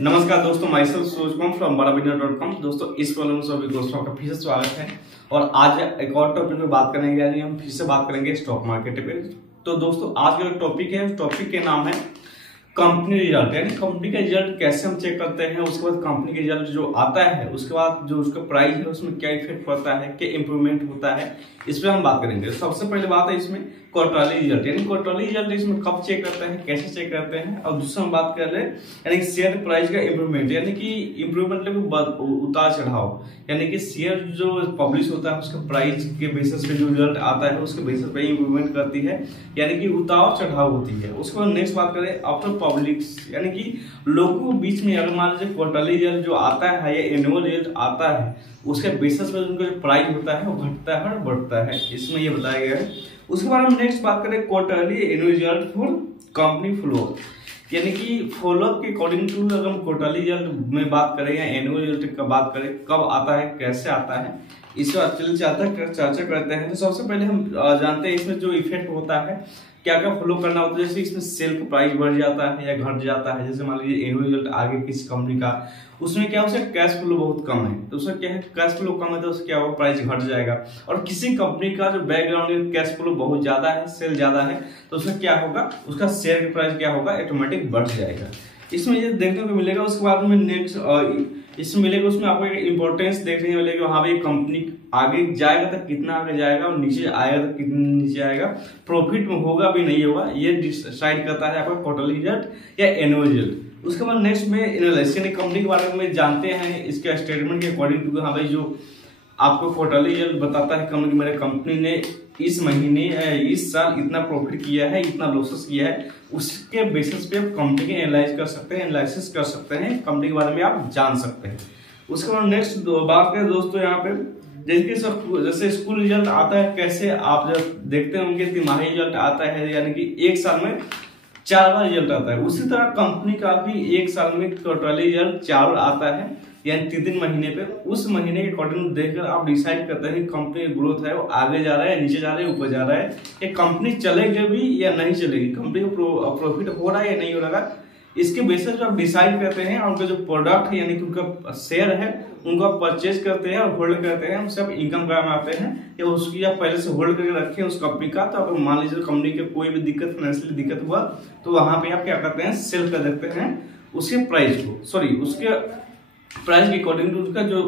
नमस्कार दोस्तों, my self Suraj from badavideo.com। दोस्तों इस वाले में सभी दोस्तों का फिर से स्वागत है और आज एक और टॉपिक पे बात करने जा रहे हैं। हम फिर से बात करेंगे स्टॉक मार्केट पे। तो दोस्तों आज का जो टॉपिक है, उस टॉपिक के नाम है कंपनी रिजल्ट। यानी कंपनी का रिजल्ट कैसे हम चेक करते हैं, उसके बाद कंपनी का रिजल्ट जो आता है उसके बाद जो उसका प्राइस है उसमें क्या इफेक्ट पड़ता है, क्या इंप्रूवमेंट होता है, इस पर हम बात करेंगे। सबसे पहले बात है इसमें क्वार्टरली रिजल्ट, यानी क्वार्टरली रिजल्ट इसमें कब चेक करते हैं, कैसे चेक करते हैं। और दूसरा हम बात कर ले यानी शेयर प्राइस का इंप्रूवमेंट, यानी कि इंप्रूवमेंट उतार चढ़ाव, यानी कि शेयर जो पब्लिश होता है उसके प्राइस के बेसिस पे जो रिजल्ट आता है उसके बेसिस पे इंप्रूवमेंट करती है, यानी कि उतार चढ़ाव होती है। उसके बाद नेक्स्ट बात करें आफ्टर पब्लिक, यानी कि लोगों के बीच में अगर मान लीजिए क्वार्टरली रिजल्ट जो आता है या एनुअल रिजल्ट आता है उसके बेसिस पे उनका जो प्राइस होता है वो घटता है और बढ़ता है, इसमें ये बताया गया है। उसके बाद हम नेक्स्ट बात करें quarterly annual result for company flow, यानी कि फॉलोअप के अकॉर्डिंग टू अगर हम क्वार्टरली रिजल्ट में बात करें या एनुअल रिजल्ट का बात करें कब आता है, कैसे आता है, इस पर चर्चा करते हैं। तो सबसे पहले हम जानते हैं इसमें जो इफेक्ट होता है क्या क्या फॉलो करना होता है। जैसे इसमें सेल का प्राइस बढ़ जाता है या घट जाता है। जैसे मान लीजिए एनुअल रिजल्ट आगे किसी कंपनी का, उसमें क्या उसका कैश फ्लो बहुत कम है, तो उसका क्या है कैश फ्लो कम है तो उसका क्या होगा, प्राइस घट जाएगा। और किसी कंपनी का जो बैकग्राउंड में कैश फ्लो बहुत ज्यादा है, सेल ज्यादा है, तो उसका क्या होगा, उसका शेयर का प्राइस क्या होगा, ऑटोमेटिक बढ़ जाएगा। इसमें ये देखने को मिलेगा। उसके बाद में नेक्स्ट इसमें मिलेगा, उसमें आपको एक इंपॉर्टेंस देखने को मिलेगा। हाँ भाई कंपनी आगे जाएगा तो कितना आगे जाएगा और नीचे आएगा तो कितना नीचे आएगा, प्रॉफिट में होगा भी नहीं होगा, ये डिसाइड करता है आपका क्वार्टरली रिजल्ट या एनुअल रिजल्ट। उसके बाद नेक्स्ट में एनालिसिस, यानी कंपनी के बारे में जानते हैं इसके स्टेटमेंट के अकॉर्डिंग टू। हाँ भाई जो आपको क्वार्टरली रिजल्ट बताता है कंपनी, मेरे कंपनी ने इस महीने इस साल इतना प्रॉफिट किया है, इतना लॉसेस किया है, उसके बेसिस पे आप कंपनी के एनालिसिस कर सकते हैं, कंपनी के बारे में आप जान सकते हैं। उसके बाद नेक्स्ट बात करें दोस्तों यहाँ पे, जैसे स्कूल रिजल्ट आता है, कैसे आप जब देखते हैं उनके तिमाही रिजल्ट आता है, यानी कि एक साल में 4 बार रिजल्ट आता है। उसी तरह कंपनी का भी एक साल में क्वार्टरली रिजल्ट 4 बार आता है, यानी 3 महीने पे। उस महीने के अकॉर्डिंग देखकर आप डिसाइड करते हैं कि कंपनी की ग्रोथ है वो आगे जा रहा है, नीचे जा रहा है, ऊपर जा रहा है, ये कंपनी चलेगी भी या नहीं चलेगी, कंपनी को प्रॉफिट हो रहा है या नहीं हो रहा है, इसके बेसिस पे आप डिसाइड करते हैं। और उनका जो प्रोडक्ट है यानी कि उनका शेयर है उनको आप परचेज करते हैं और होल्ड करते हैं, उससे आप इनकम कमाते हैं, या उसकी आप पहले से होल्ड करके रखें उस कंपनी का। तो आप मान लीजिए कंपनी के कोई भी दिक्कत, फाइनेंशियल दिक्कत हुआ तो वहां पे आप क्या करते हैं, सेल कर देते हैं उसके प्राइस को, उसके प्राइस के अकॉर्डिंग टू उसका जो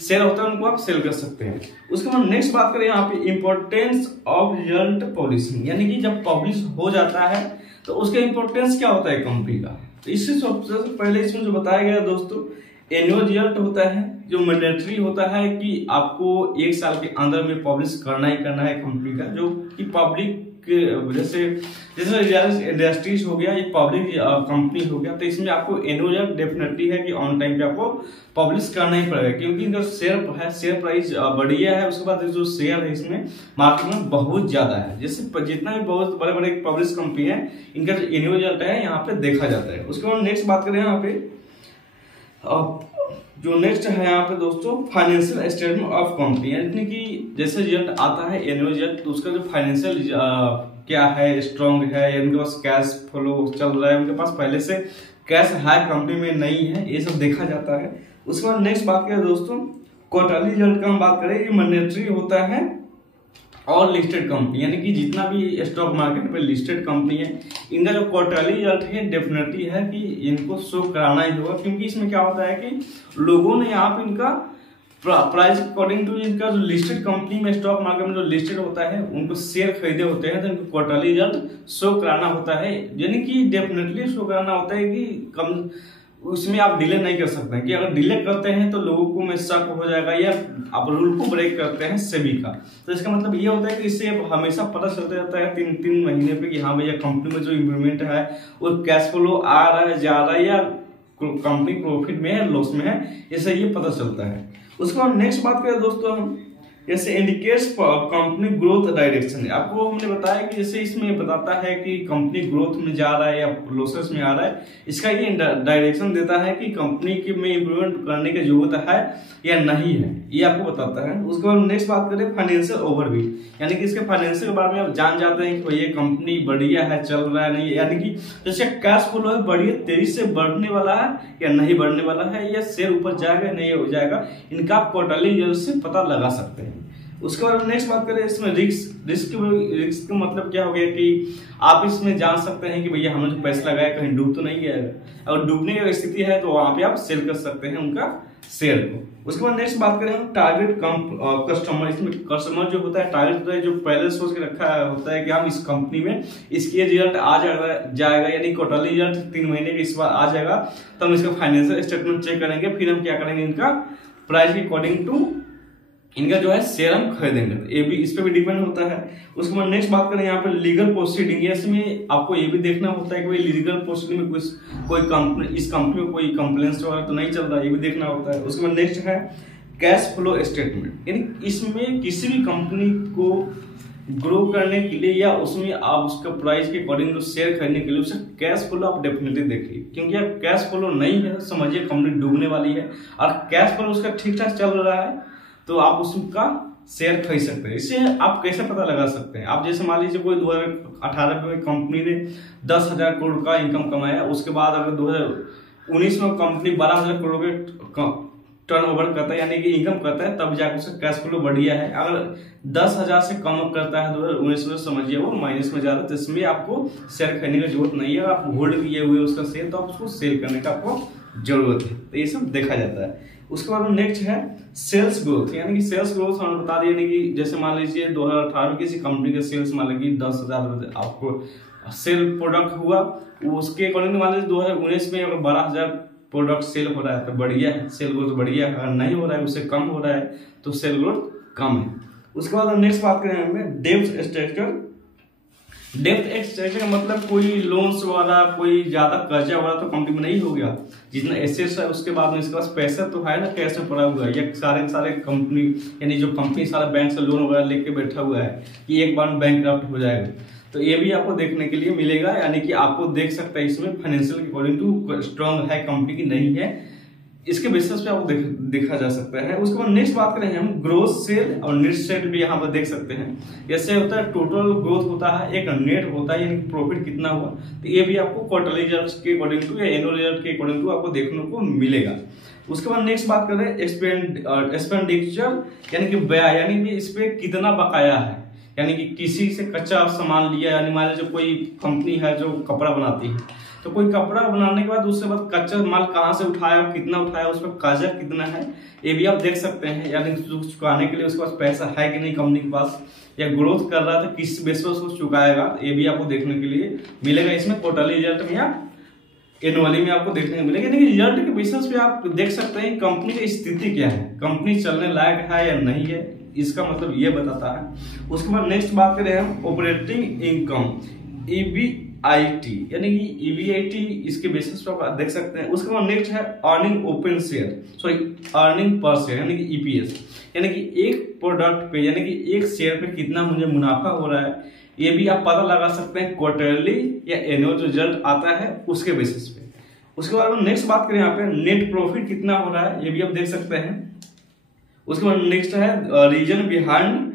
सेल होता है उनको आप सेल कर सकते हैं। उसके बाद नेक्स्ट बात करें यहाँ पे इंपॉर्टेंस ऑफ रिजल्ट पब्लिशिंग, यानी कि जब पब्लिश हो जाता है तो उसका इंपॉर्टेंस क्या होता है कंपनी का। तो इससे सबसे पहले इसमें जो बताया गया दोस्तों, एनुअल रिजल्ट होता है जो मैंडेटरी होता है कि आपको 1 साल के अंदर में पब्लिश करना ही करना है कंपनी का, जो कि पब्लिक जैसे रिलायंस इंडस्ट्रीज हो गया, ये पब्लिक कंपनी हो गया, तो इसमें आपको एनुअल रिजल्ट डेफिनेटली है कि ऑन टाइम पे आपको पब्लिश करना ही पड़ेगा, क्योंकि इनका शेयर प्राइस बढ़िया है। उसके बाद जो शेयर है इसमें मार्केट में बहुत ज्यादा है, जैसे जितना भी बहुत बड़े बड़े पब्लिश कंपनी है इनका जो एनुअल रिजल्ट है यहाँ पे देखा जाता है। उसके बाद नेक्स्ट बात करें यहाँ पे, जो नेक्स्ट है यहाँ पे दोस्तों फाइनेंशियल स्टेटमेंट ऑफ कंपनी, यानी कि जैसे रिजल्ट आता है एनुअल रिजल्ट तो उसका जो फाइनेंशियल क्या है, स्ट्रॉन्ग है, या उनके पास कैश फ्लो चल रहा है, उनके पास पहले से कैश है कंपनी में नहीं है, ये सब देखा जाता है। उसके बाद नेक्स्ट बात करें दोस्तों क्वार्टरली रिजल्ट का हम बात करें, ये मैंडेटरी होता है और लिस्टेड कंपनी, यानी कि जितना भी स्टॉक मार्केट पे लिस्टेड कंपनी है इनका जो क्वार्टरली रिजल्ट है डेफिनेटली है कि इनको शो कराना ही होगा, क्योंकि इसमें क्या होता है कि लोगों ने यहाँ पे इनका प्राइस अकॉर्डिंग टू इनका जो लिस्टेड कंपनी में स्टॉक मार्केट में जो लिस्टेड होता है उनको शेयर खरीदे होते हैं, तो इनको क्वार्टरली रिजल्ट शो कराना होता है, यानी कि डेफिनेटली शो कराना होता है कि कम उसमें आप डिले नहीं कर सकते हैं, कि अगर डिले करते हैं तो लोगों को में शक हो जाएगा या आप रूल को ब्रेक करते हैं सेबी का। तो इसका मतलब ये होता है कि इससे हमेशा पता चलता रहता है 3 महीने पे कि हाँ भैया कंपनी में जो इम्प्रूवमेंट है वो कैश फ्लो आ रहा है, जा रहा है, या कंपनी प्रॉफिट में है, लॉस में है, इससे ये पता चलता है। उसके बाद नेक्स्ट बात करें दोस्तों हम जैसे इंडिकेट्स कंपनी ग्रोथ डायरेक्शन। आपको हमने बताया कि जैसे इसमें बताता है कि कंपनी ग्रोथ में जा रहा है या लॉसेस में आ रहा है, इसका ये डायरेक्शन देता है कि कंपनी की में इम्प्रूवमेंट करने की जरूरत है या नहीं है, ये आपको बताता है। उसके बाद नेक्स्ट बात करें फाइनेंशियल ओवरव्यू, यानी कि इसके फाइनेंशियल के बारे में आप जान जाते हैं कि ये कंपनी बढ़िया है, चल रहा है नहीं, यानी कि जैसे कैश फ्लो है बढ़िया तेजी से बढ़ने वाला है या नहीं बढ़ने वाला है, या शेयर ऊपर जाएगा नहीं हो जाएगा, इनका आप क्वार्टरली से पता लगा सकते हैं। उसके बाद नेक्स्ट बात करें इसमें रिस्क का मतलब क्या हो गया कि आप इसमें जान सकते हैं कि भैया हमने जो पैसा लगाया कहीं डूब तो नहीं गया है, अगर डूबने की स्थिति है तो वहां पे आप सेल कर सकते हैं उनका शेयर को। उसके बाद नेक्स्ट बात करें हम टारगेट कस्टमर। इसमें कस्टमर जो होता है टारगेट होता है जो पहले सोच के रखा होता है कि हम इस कंपनी में इसके रिजल्ट आ जाएगा, यानी क्वार्टरली रिजल्ट 3 महीने के इस बार आ जाएगा, तो हम इसका फाइनेंशियल स्टेटमेंट चेक करेंगे, फिर हम क्या करेंगे इनका प्राइस के अकॉर्डिंग टू इनका जो है शेयर हम खरीदेंगे, ये भी इस पे भी डिपेंड होता है। उसके बाद नेक्स्ट बात करें यहाँ पे लीगल प्रोसीडिंग, इसमें आपको ये भी देखना होता है कि भाई लीगल प्रोसीडिंग में कोई कंपनी इस कंपनी में कोई कंप्लेंट्स वगैरह तो नहीं चल रहा है, ये भी देखना होता है। उसके बाद नेक्स्ट है कैश फ्लो स्टेटमेंट, यानी इसमें किसी भी कंपनी को ग्रो करने के लिए या उसमें आप उसका प्राइस के अकॉर्डिंग टू शेयर खरीदने के लिए उसका कैश फ्लो आप डेफिनेटली देखिए, क्योंकि आप कैश फ्लो नहीं है समझिए कंपनी डूबने वाली है, और कैश फ्लो उसका ठीक ठाक चल रहा है तो आप उसका शेयर खरीद सकते हैं। इससे आप कैसे पता लगा सकते हैं, आप जैसे मान लीजिए कोई 2018 में कंपनी ने 10,000 करोड़ का इनकम कमाया, उसके बाद अगर 2019 में कंपनी 12,000 करोड़ के टर्नओवर करता है यानी कि इनकम करता है, तब जाकर उसका कैश फ्लो बढ़िया है। अगर 10,000 से कम करता है 2019 में, समझिए वो माइनस में जा रहा है, तो इसमें आपको शेयर खरीदने की जरूरत नहीं है। अगर आप होल्ड किए हुए उसका शेयर तो आप उसको सेल करने का आपको जरूरत है, तो ये सब देखा जाता है। उसके बाद नेक्स्ट है सेल्स ग्रोथ, यानी कि सेल्स ग्रोथ हमने बता दिया, यानी कि जैसे मान लीजिए 2018 में किसी कंपनी के सेल्स मान लीजिए 10,000 आपको सेल प्रोडक्ट हुआ, उसके अकॉर्डिंग मान लीजिए 2019 में अगर 12,000 प्रोडक्ट सेल हो रहा है तो बढ़िया है, सेल ग्रोथ बढ़िया है। अगर नहीं हो रहा है उससे कम हो रहा है तो सेल ग्रोथ कम है। उसके बाद नेक्स्ट बात करें हमें डेब्ट स्ट्रक्चर। डेब्ट स्ट्रक्चर का मतलब कोई लोन्स वाला कोई ज्यादा कर्जा वाला तो कंपनी में नहीं हो गया, जितना एसेट्स है उसके बाद में इसके पास पैसा तो है ना, कैश में पड़ा हुआ है, या सारे कंपनी यानी जो कंपनी सारा बैंक से लोन वगैरह लेके बैठा हुआ है कि एक बार में बैंकक्रप्ट हो जाएगा, तो ये भी आपको देखने के लिए मिलेगा, यानी कि आपको देख सकता है इसमें फाइनेंशियल अकॉर्डिंग टू स्ट्रांग है कंपनी की नहीं है, इसके बेसिस पे आपको देखा जा सकता है। उसके बाद नेक्स्ट बात करें हम ग्रोथ सेल और नेट सेल भी यहाँ पर देख सकते हैं। जैसे होता है टोटल ग्रोथ होता है, एक नेट होता है यानी प्रॉफिट कितना हुआ, तो ये भी आपको क्वार्टरली रिजल्ट के अकॉर्डिंग टू या एनुअल रिजल्ट के अकॉर्डिंग टू आपको देखने को मिलेगा। उसके बाद नेक्स्ट बात करें एक्सपेंडिचर यानी कि व्यय, यानी कि इस पे कितना बकाया है, यानी कि किसी से कच्चा सामान लिया, यानी मान लीजिए कोई कंपनी है जो कपड़ा बनाती है, तो कोई कपड़ा बनाने के बाद उसके बाद कच्चा माल कहाँ से उठाया, कितना उठाया, उस पर कर्जा कितना है, ये भी आप देख सकते हैं। यानी चुकाने के लिए उसके पास पैसा है कि नहीं कंपनी के पास, या ग्रोथ कर रहा है तो किस बेस पर उसको चुकाएगा, ये भी आपको देखने के लिए मिलेगा इसमें क्वार्टरली रिजल्ट में या एनुअली में आपको देखने को मिलेगा। यानी कि रिजल्ट के बेसिस पे आप देख सकते हैं कंपनी की स्थिति क्या है, कंपनी चलने लायक है या नहीं है, इसका मतलब ये बताता है। उसके बाद नेक्स्ट बात करें हम ऑपरेटिंग इनकम EBIT, यानी कि EBIT इसके बेसिस पर आप देख सकते हैं। उसके बाद नेक्स्ट है earning open share, sorry earning per share यानी कि EPS, यानी कि एक प्रोडक्ट पे यानी कि एक शेयर पे कितना मुझे मुनाफा हो रहा है, ये भी आप पता लगा सकते हैं क्वार्टरली या एनुअल जो रिजल्ट आता है उसके बेसिस पे। उसके बाद नेक्स्ट बात करें यहाँ पे नेट प्रॉफिट कितना हो रहा है, ये भी आप देख सकते हैं। उसके बाद नेक्स्ट है रीजन बिहाइंड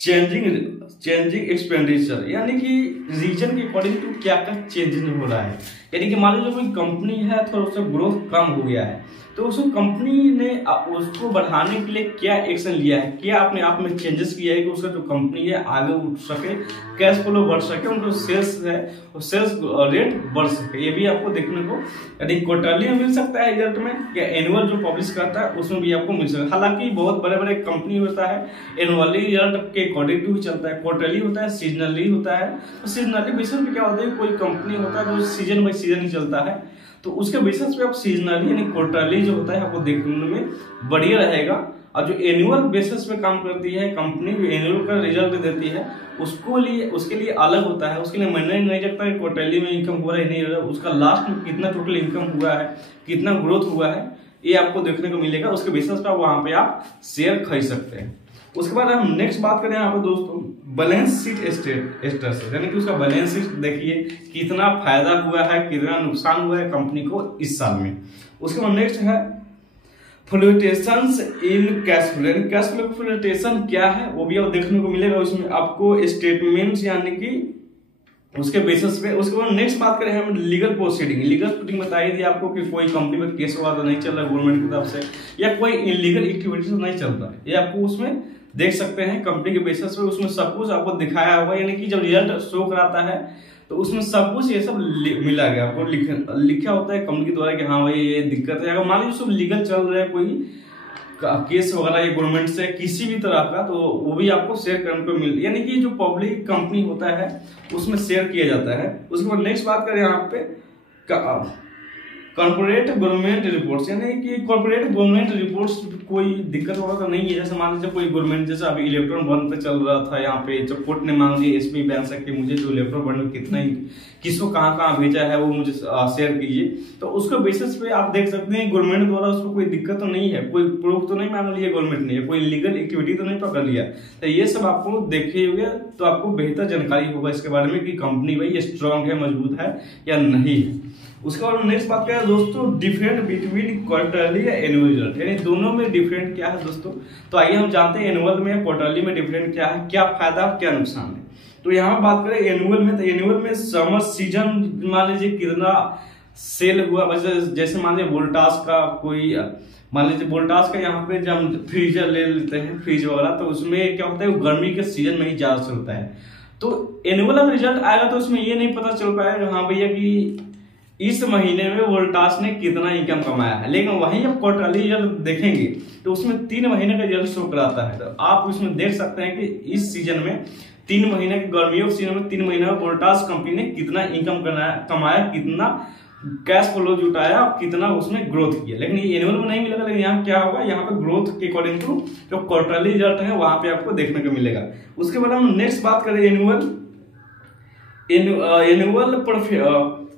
चेंजिंग एक्सपेंडिचर, यानी कि रीजन के अकॉर्डिंग टू क्या क्या चेंजिंग हो रहा है, यानी कि मान लीजिए कोई कंपनी है थोड़ा सा ग्रोथ कम हो गया है, तो उस कंपनी ने उसको बढ़ाने के लिए क्या एक्शन लिया है, क्या अपने आप में चेंजेस किया है कि उसका जो कंपनी है आगे उठ सके, कैश फ्लो बढ़ सके, उनका सेल्स है और सेल्स रेट बढ़ सके, ये भी आपको देखने को यानी क्वार्टरली में मिल सकता है रिजल्ट में, या एनुअल जो पब्लिश करता है उसमें भी आपको मिल सकता है। हालांकि बहुत बड़े बड़े कंपनी होता है एनुअली रिजल्ट के अकॉर्डिंग टू चलता है, क्वार्टरली होता है, सीजनली होता है। तो सीजनली बेसिस पे क्या होता है, कोई कंपनी होता है जो सीजन बाई सीजन ही चलता है, तो उसके बेसिस पे आप सीजनली यानी क्वार्टरली जो होता है आपको देखने में बढ़िया रहेगा। और जो एनुअल बेसिस पे काम करती है कंपनी, जो एनुअल का रिजल्ट देती है उसके लिए अलग होता है, उसके लिए मैंने नहीं लगता है क्वार्टरली में इनकम हो रहा है नहीं हो रहा है, उसका लास्ट में कितना टोटल इनकम हुआ है, कितना ग्रोथ हुआ है, ये आपको देखने को मिलेगा। उसके बेसिस पे वहां पे आप शेयर खरीद सकते हैं। उसके बाद हम नेक्स्ट बात करें यहाँ पर दोस्तों बैलेंस शीट स्टेटस, यानी कि उसका बैलेंस शीट देखिए कितना फायदा हुआ है, कितना नुकसान हुआ है कंपनी को इस साल में। उसके बाद नेक्स्ट है फ्लक्चुएशंस इन कैश फ्लो, यानी कैश फ्लो फ्लक्चुएशन क्या है वो भी आप देखने को मिलेगा उसमें आपको स्टेटमेंट्स, यानी कि उसके बेसिस पे। उसके बाद नेक्स्ट बात करें हम लीगल प्रोसीडिंग बताई थी आपको कि कोई कंपनी में केस हुआ तो नहीं चल रहा गवर्नमेंट की तरफ से, या कोई इलीगल एक्टिविटीज तो नहीं चल रहा है, ये आपको उसमें देख सकते हैं कंपनी के बेसिस पे। उसमें सब कुछ आपको दिखाया हुआ, यानी कि जब रिजल्ट शो कराता है तो उसमें सब कुछ ये सब मिला गया आपको, लिखा होता है कंपनी के द्वारा कि हाँ भाई ये दिक्कत है। अगर मान लीजिए सब लीगल चल रहा है कोई केस वगैरह ये गवर्नमेंट से किसी भी तरह का, तो वो भी आपको शेयर करने को मिल, यानी कि जो पब्लिक कंपनी होता है उसमें शेयर किया जाता है। उसके बाद नेक्स्ट बात करें यहाँ पे कॉर्पोरेट गवर्नमेंट रिपोर्ट्स, यानी कि कॉर्पोरेट गवर्नमेंट रिपोर्ट्स कोई दिक्कत होगा तो नहीं है। जैसे मान लीजिए कोई गवर्नमेंट, जैसे अभी इलेक्ट्रॉन बॉन्ड पे चल रहा था, यहाँ पे जब कोर्ट ने मांग लिया एसपी बैंक से कि मुझे जो इलेक्ट्रॉन बॉन्ड में कितना ही किसको कहाँ भेजा है वो मुझे शेयर कीजिए, तो उसके बेसिस पे आप देख सकते हैं गवर्नमेंट द्वारा उसको कोई दिक्कत तो नहीं है, कोई प्रूफ तो नहीं मांग लिया गवर्नमेंट ने, कोई लीगल एक्टिविटी तो नहीं पकड़ लिया। तो ये सब आपको देखे हुए तो आपको बेहतर जानकारी होगा इसके बारे में कि कंपनी भाई स्ट्रांग है, मजबूत है या नहीं है। उसके बाद नेक्स्ट बात क्या है दोस्तों, डिफरेंट बिटवीन क्वार्टरली या एनुअल रिजल्ट, यानी दोनों में डिफरेंट क्या है दोस्तों। तो आइए हम जानते हैं एनुअल में क्वार्टरली में डिफरेंट क्या है, क्या फायदा क्या नुकसान है। तो यहाँ बात करें एनुअल में, तो एनुअल में समर सीजन मान लीजिए कितना सेल हुआ, जैसे मान लीजिए वोल्टास का कोई, मान लीजिए वोल्टास का यहाँ पे जब हम फ्रीजर ले लेते हैं फ्रिज वगैरह, तो उसमें क्या होता है गर्मी के सीजन में ही ज्यादा चलता है। तो एनुअल रिजल्ट आएगा तो उसमें ये नहीं पता चल पाएगा हाँ भैया कि इस महीने में वोल्टास ने कितना इनकम कमाया है, लेकिन वहीं जब क्वार्टरली रिजल्ट देखेंगे तो उसमें 3 महीने का रिजल्ट शो कराता है। तो आप उसमें देख सकते हैं कि इस सीजन में 3 महीने के गर्मियों के सीजन में 3 महीने में वोल्टास कंपनी ने कितना इनकम कमाया, कितना कैश फ्लो जुटाया, कितना उसमें ग्रोथ किया। लेकिन ये एनुअल में नहीं मिलेगा, लेकिन यहाँ क्या होगा, यहाँ पे ग्रोथ के अकॉर्डिंग टू जो क्वार्टरली रिजल्ट है वहां पे आपको देखने को मिलेगा। उसके बाद हम नेक्स्ट बात करें एनुअल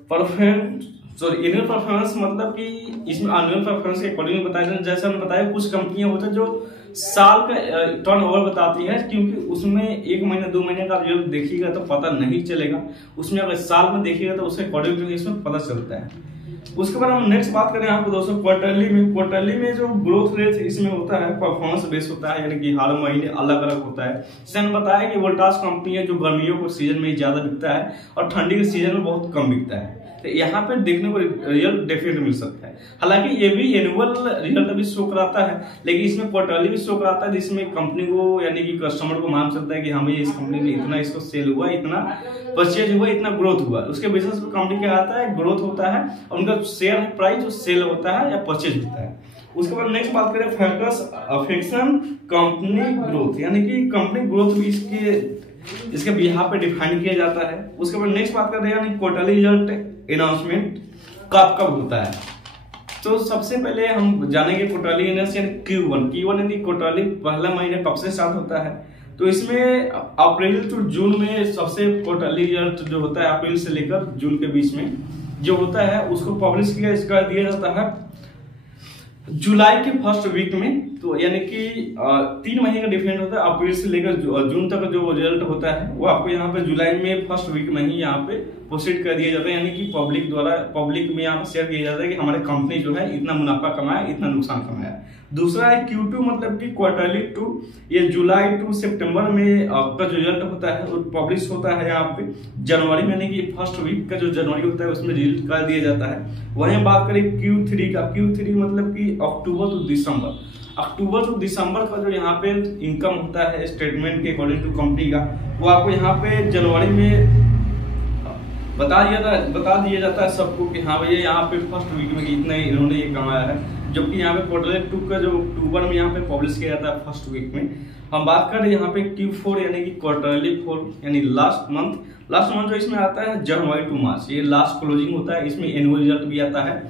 परफॉर्मेंस, मतलब कि इसमें एनुअल परफॉर्मेंस के अकॉर्डिंग बताया, जैसे हमने बताया कुछ कंपनियां होती है जो साल का टर्नओवर बताती है, क्योंकि उसमें 1 महीने 2 महीने का रिजल्ट देखिएगा तो पता नहीं चलेगा, उसमें अगर साल में देखिएगा तो उसके अकॉर्डिंग इसमें पता चलता है। उसके बाद हम नेक्स्ट बात करें आपको दोस्तों क्वार्टरली में जो ग्रोथ रेट इसमें होता है परफॉर्मेंस बेस होता है, यानी कि हर महीने अलग अलग होता है। जैसे हमने बताया कि वोल्टास कंपनी है जो गर्मियों के सीजन में ज्यादा बिकता है और ठंडी के सीजन में बहुत कम बिकता है, तो यहाँ पे देखने को रिजल्ट डेफिनेटली मिल सकता है। हालांकि ये भी एनुअल रिजल्ट भी शो कराता है, लेकिन इसमें क्वार्टरली भी शो कराता है, जिसमें कंपनी को यानी कि कस्टमर को मान चलता है कि हमें इस कंपनी में इतना इसको सेल हुआ, इतना परचेज हुआ, इतना ग्रोथ हुआ। उसके बेसिस पे कंपनी क्या आता है, ग्रोथ होता है और उनका शेयर प्राइस जो सेल होता है या परचेज होता है। उसके बाद नेक्स्ट बात करें फैक्टर्स अफेक्शन कंपनी ग्रोथ, यानी कि कंपनी ग्रोथ भी इसके बिहाफ पे डिफाइन किया जाता है। उसके बाद नेक्स्ट बात कर रहे हैं यानी क्वार्टरली रिजल्ट अनाउंसमेंट कब होता है। तो सबसे पहले हम जानेंगे क्वार्टरली यानी Q1 यानी क्वार्टरली पहला महीने कब से स्टार्ट होता है। तो इसमें अप्रैल टू जून में सबसे क्वार्टरली रिजल्ट जो होता है अप्रैल से लेकर जून के बीच में जो होता है उसको पब्लिश कर दिया जाता है जुलाई के फर्स्ट वीक में। तो यानी कि 3 महीने का डिफरेंस होता है, अप्रैल से लेकर जून तक जो रिजल्ट होता है वो आपको यहाँ पे जुलाई में फर्स्ट वीक में ही यहाँ पे प्रोसीड कर दिया जाता है, यानी कि पब्लिक में यहाँ पे शेयर किया जाता है कि हमारे कंपनी जो है इतना मुनाफा कमाया, इतना नुकसान कमाया। दूसरा है Q2 मतलब कि क्वार्टरली 2, ये जुलाई टू सितंबर में आपका जो रिजल्ट होता है वो पब्लिश होता है यहाँ पे जनवरी में, यानी कि फर्स्ट वीक का जो जनवरी होता है उसमें रिजल्ट कर दिया जाता है। वहीं बात करें Q3 का, Q3 मतलब कि अक्टूबर टू दिसंबर का जो यहाँ पे इनकम होता है स्टेटमेंट के अकॉर्डिंग टू कंपनी का वो आपको यहाँ पे जनवरी में बता दिया जाता है सबको कि हाँ भैया यहाँ पे फर्स्ट वीक में इतना इन्होंने ये कमाया है, जबकि यहाँ पे क्वार्टरली 2 का जो अक्टूबर में यहाँ पे पब्लिश किया जाता है फर्स्ट वीक में। हम बात करें यहाँ पे Q4 यानी कि क्वार्टरली 4 यानी लास्ट मंथ जो इसमें आता है जनवरी टू मार्च, ये लास्ट क्लोजिंग होता है, इसमें एनुअल रिजल्ट भी आता है।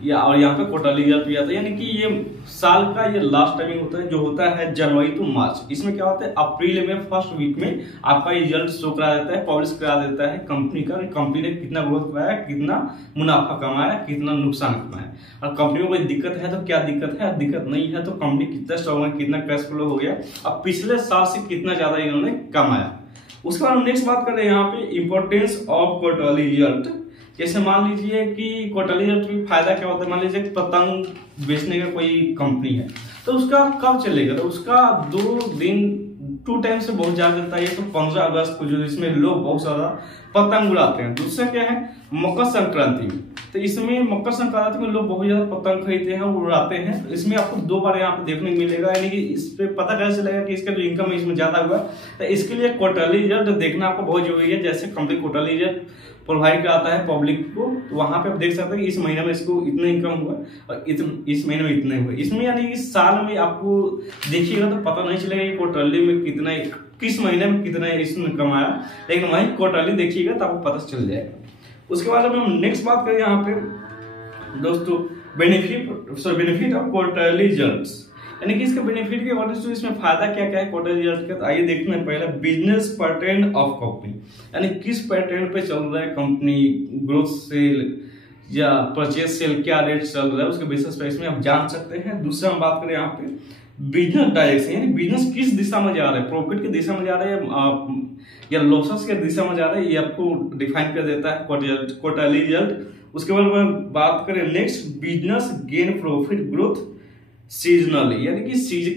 या और यहाँ पे क्वार्टरली रिजल्ट भी आता है, यानी कि ये साल का ये लास्ट टाइमिंग होता है जो होता है जनवरी टू मार्च। इसमें क्या होता है अप्रैल में फर्स्ट वीक में आपका रिजल्ट शो करा देता है, पब्लिश करा देता है कंपनी का, कंपनी ने कितना ग्रोथ कराया, कितना मुनाफा कमाया, कितना नुकसान कमाया, और कंपनी में कोई दिक्कत है तो क्या दिक्कत है, दिक्कत नहीं है तो कंपनी कितना स्ट्रॉन्ग है, कितना कैश फ्लो हो गया, अब पिछले साल से कितना ज्यादा इन्होंने कमाया। उसके बाद हम नेक्स्ट बात कर रहे हैं यहाँ पे इंपॉर्टेंस ऑफ क्वार्टरली रिजल्ट। जैसे मान लीजिए कि क्वार्टरली रिजल्ट में फायदा क्या होता है, मान लीजिए पतंग बेचने का कोई कंपनी है तो उसका कब चलेगा, तो उसका 2 टाइम से बहुत ज्यादा चलता है। तो 15 अगस्त को जो इसमें लोग बहुत ज्यादा पतंग उड़ाते हैं। दूसरा क्या है मकर संक्रांति में, तो इसमें मकर संक्रांति में लोग बहुत ज्यादा पतंग खरीदते हैं, उड़ाते हैं। तो इसमें आपको 2 बार यहाँ पे देखने को मिलेगा, यानी कि इस पे पता कैसे चलेगा कि इसका जो इनकम है इसमें ज्यादा हुआ। तो इसके लिए क्वार्टरली रिजल्ट देखना आपको बहुत जरूरी है। जैसे कंपनी क्वार्टरली रिजल्ट प्रोवाइड कराता है पब्लिक को, तो वहां पे आप देख सकते हैं कि इस महीने में इसको इतना इनकम हुआ और इस महीने में इतने हुए। इसमें यानी कि साल में आपको देखिएगा तो पता नहीं चलेगा कि क्वार्टरली में कितना, किस महीने में कितना इसने कमाया, लेकिन वहीं क्वार्टरली देखिएगा तो आपको पता चल जाएगा। उसके बाद अब हम नेक्स्ट बात करें यहाँ पे दोस्तों बेनिफिट ऑफ क्वार्टरली रिजल्ट्स, यानी कि इसके बेनिफिट के व्हाट इज इसमें फायदा क्या क्या है क्वार्टरली रिजल्ट का। तो आइए देखते हैं पहले बिजनेस पैटर्न ऑफ कंपनी, यानी किस पैटर्न पे चल रहा है कंपनी, ग्रोथ सेल या परचेज सेल क्या रेट चल रहा है, उसके बेसिस पे इसमें आप जान सकते हैं। दूसरा हम बात करें यहाँ पे बिजनेस डायरेक्शन, यानी बिजनेस किस दिशा में जा रहा है, प्रॉफिट की दिशा में जा रहा है या लॉसेस के दिशा में जा रहा है, ये आपको डिफाइन कर देता है क्वार्टरली रिजल्ट। उसके बाद बात करें next business gain profit growth seasonally, यानी कि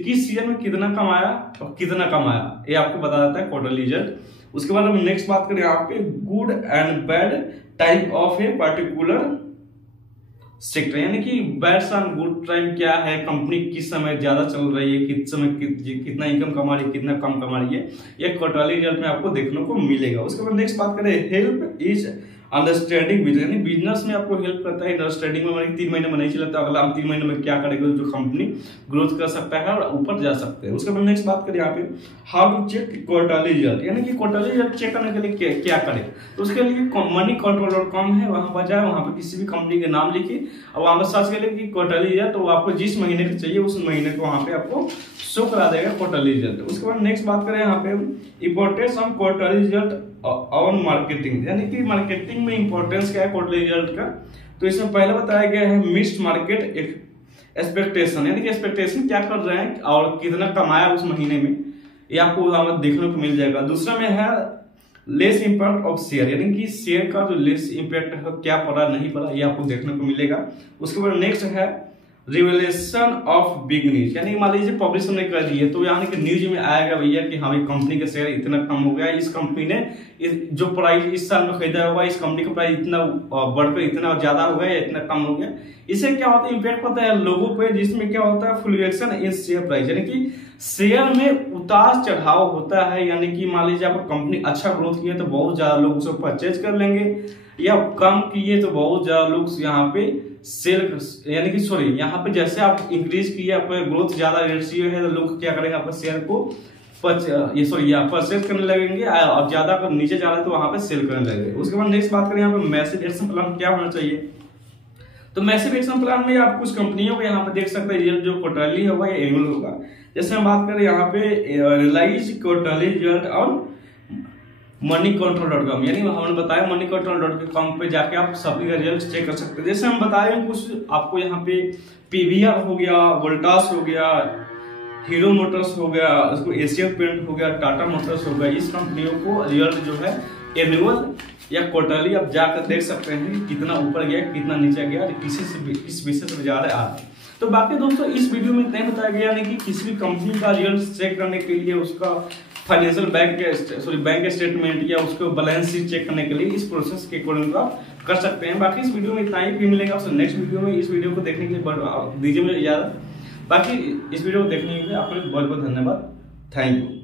किस सीजन में कितना कमाया और कितना कमाया, ये आपको बता देता है क्वार्टरली रिजल्ट। उसके बाद हम नेक्स्ट बात करें यहाँ पे good and bad type of a particular sector, यानी कि बैड एंड गुड टाइम क्या है, कंपनी किस समय ज्यादा चल रही है, किस समय कितना इनकम कमा रही है, कितना कम कमा रही है, ये क्वार्टरली रिजल्ट में आपको देखने को मिलेगा। उसके बाद नेक्स्ट बात करें हेल्प इज अंडरस्टैंडिंग बिजनेस, यानी बिजनेस में आपको हेल्प करता है अंडरस्टैंडिंग में, 3 महीने में नहीं चला तो अगला हम 3 महीने में क्या करेंगे जो कंपनी ग्रोथ कर सकता है और ऊपर जा सकते हैं। उसके बाद नेक्स्ट बात करें यहाँ पे how to check quarterly result, यानी कि क्वार्टरली रिजल्ट चेक करने के लिए क्या करें, तो उसके लिए moneycontrol.com है, वहां पर जाए, वहां पर किसी भी कंपनी के नाम लिखिए और वहां पर सर्च करें कि क्वार्टरली रिजल्ट, तो आपको जिस महीने का चाहिए उस महीने को वहां पे आपको शो करा देगा क्वार्टरली रिजल्ट। उसके बाद नेक्स्ट बात करें यहाँ पे importance of quarterly result on marketing, यानी कि मार्केटिंग में इंपॉर्टेंस क्या है क्वार्टरली रिजल्ट का। तो इसमें पहले बताया गया है मिस्ड मार्केट एक्सपेक्टेशन, यानी कि एक्सपेक्टेशन क्या कर रहे हैं और कितना कमाया उस महीने में, ये आपको वहां देखने को मिल जाएगा। दूसरा में है लेस इंपैक्ट ऑफ शेयर, यानी कि शेयर का जो लेस इंपैक्ट है क्या पड़ा नहीं पड़ा, ये आपको देखने को मिलेगा। उसके बाद नेक्स्ट है रिवलेशन ऑफ बिग न्यूज, यानी मान लीजिए पब्लिश हमने कर दी है तो यानी कि न्यूज में आएगा भैया कि हाँ कंपनी का शेयर इतना कम हो गया, इस कंपनी ने जो प्राइस इस साल में खरीदा होगा इस कंपनी का प्राइस इतना बढ़कर इतना ज्यादा हो गया या इतना कम हो गया। इससे क्या होता है इंपैक्ट पड़ता है लोगों पे, जिसमें क्या होता है फ्लक्चुएशन इन शेयर प्राइस, यानी कि शेयर में उतार चढ़ाव होता है। यानी कि मान लीजिए आपको कंपनी अच्छा ग्रोथ किया तो बहुत ज्यादा लोग उसको परचेज कर लेंगे, या कम किए तो बहुत ज्यादा लोग यहाँ पे सेल, यानी कि सॉरी यहाँ पे जैसे आप इंक्रीज किए आपका ग्रोथ ज्यादा रेशियो है तो लोग क्या करेंगे आपका शेयर को परचेज करने लगेंगे, और ज्यादा अगर नीचे जा रहा है तो वहां पे सेल करने लगेंगे। उसके बाद नेक्स्ट बात करें यहाँ पे मैसिव एक्शन प्लान क्या होना चाहिए। तो मैसिव एक्शन प्लान में आप कुछ कंपनियों को यहाँ पे देख सकते हैं रिजल्ट जो क्वार्टरली होगा या एनुअल होगा। जैसे हम बात करें यहाँ पे realise quarterly result on moneycontrol.com, यानी हमने बताया moneycontrol.com पे जाके आप सभी का रिजल्ट चेक कर सकते हैं। जैसे हम बता रहे हैं कुछ आपको यहाँ पे पीवीआर हो गया, वोल्टास हो गया, हीरो मोटर्स हो गया, उसको एशियन पेंट हो गया, टाटा मोटर्स हो गया, इस कंपनियों को रिजल्ट जो है एनुअल या क्वार्टरली आप जाकर देख सकते हैं कितना ऊपर गया कितना नीचे गया, किस विषय से जा रहा है। तो बाकी दोस्तों इस वीडियो में इतना बताया गया, यानी कि किसी भी कंपनी का रिजल्ट चेक करने के लिए उसका फाइनेंशियल बैंक स्टेटमेंट या उसको बैलेंस शीट चेक करने के लिए इस प्रोसेस के अकॉर्डिंग आप कर सकते हैं। बाकी इस वीडियो में इतना ही, फिर मिलेगा आपसे नेक्स्ट वीडियो में। इस वीडियो को देखने के लिए दीजिए मुझे इजाजत। बाकी इस वीडियो को देखने के लिए आपको बहुत बहुत धन्यवाद। Thank you.